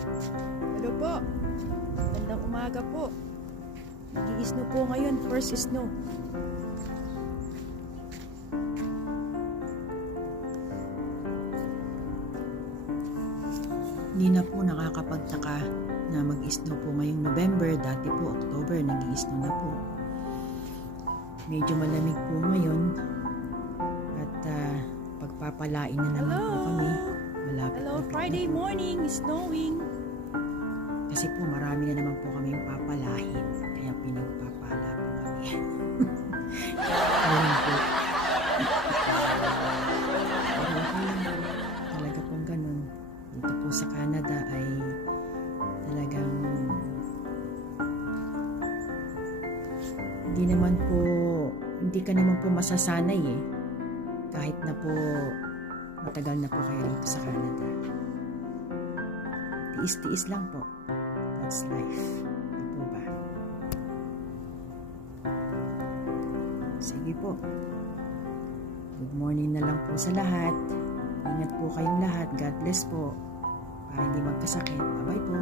Hello po. Magandang umaga po. Nag-i-snow po ngayon. First snow. Hindi na po nakakapagtaka na mag-snow po ngayong November. Dati po October, nag-i-snow na po. Medyo malamig po ngayon. At pagpapalain na naman po kami. Malapit Hello, na po Friday na po. morning. Snowing. Kasi po marami na naman po kami yung papalahin. Kaya pinagpapala po kami. Ayun po. Pero okay, talaga pong ganun. Dito po sa Canada ay talagang hindi ka naman po masasanay eh. Kahit na po matagal na po kayo dito sa Canada. Tiis-tiis lang po. That's life. Di po ba? Sige po. Good morning na lang po sa lahat. Ingat po kayong lahat. God bless po. Para hindi magkasakit. Bye-bye po.